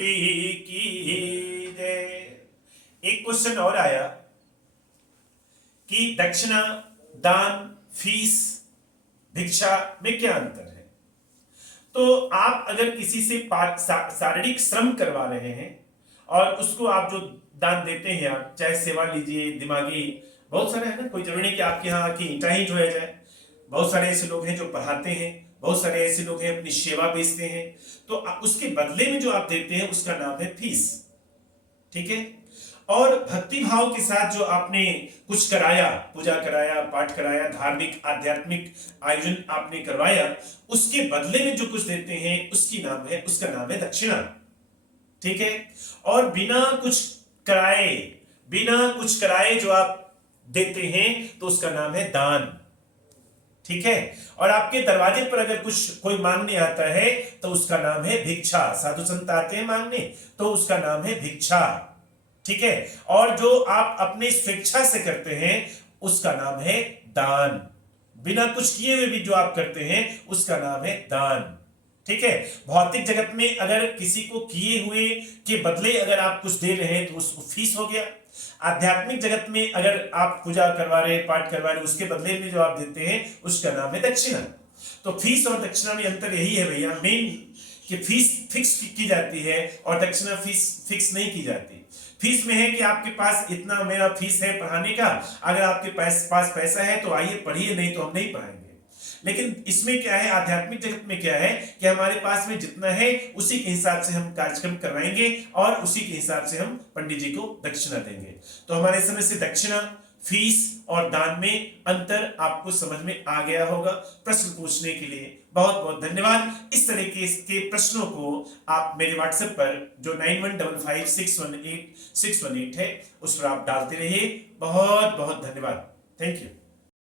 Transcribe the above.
गणपति की जय। एक क्वेश्चन और आया कि दक्षिणा, दान, फीस, भिक्षा में क्या अंतर है। तो आप अगर किसी से शारीरिक श्रम करवा रहे हैं और उसको आप जो दान देते हैं, आप चाहे सेवा लीजिए, दिमागी, बहुत सारे है ना, कोई जरूरी नहीं कि आपके यहाँ की ईंटा ही ढोया जाए। बहुत सारे ऐसे लोग हैं जो पढ़ाते हैं, बहुत सारे ऐसे लोग हैं अपनी सेवा बेचते हैं, तो उसके बदले में जो आप देते हैं उसका नाम है फीस। ठीक है। और भक्ति भाव के साथ जो आपने कुछ कराया, पूजा कराया, पाठ कराया, धार्मिक आध्यात्मिक आयोजन आपने करवाया, उसके बदले में जो कुछ देते हैं उसका नाम है दक्षिणा। ठीक है। और बिना कुछ कराए जो आप देते हैं तो उसका नाम है दान। ठीक है। और आपके दरवाजे पर अगर कोई मांगने आता है तो उसका नाम है भिक्षा। साधु संत आते हैं मांगने तो उसका नाम है भिक्षा। ठीक है। और जो आप अपने स्वेच्छा से करते हैं उसका नाम है दान। बिना कुछ किए हुए भी जो आप करते हैं उसका नाम है दान। ठीक है। भौतिक जगत में अगर किसी को किए हुए के बदले अगर आप कुछ दे रहे हैं तो उसको फीस हो गया। आध्यात्मिक जगत में अगर आप पूजा करवा रहे हैं, पाठ करवा रहे हैं, उसके बदले में जो आप देते हैं उसका नाम है दक्षिणा। तो फीस और दक्षिणा में अंतर यही है भैया मेन, कि फीस फिक्स की जाती है और दक्षिणा फीस फिक्स नहीं की जाती। फीस में है कि आपके पास इतना मेरा फीस है पढ़ाने का, अगर आपके पास पैसा है तो आइए पढ़िए, नहीं तो हम नहीं पढ़ाएंगे। लेकिन इसमें क्या है, आध्यात्मिक जगत में क्या है कि हमारे पास में जितना है उसी के हिसाब से हम कार्यक्रम करवाएंगे और उसी के हिसाब से हम पंडित जी को दक्षिणा देंगे। तो हमारे समय से दक्षिणा, फीस और दान में अंतर आपको समझ में आ गया होगा। प्रश्न पूछने के लिए बहुत बहुत धन्यवाद। इस तरह के प्रश्नों को आप मेरे व्हाट्सएप पर जो 9155618618 है उस पर आप डालते रहिए। बहुत बहुत धन्यवाद। Thank you.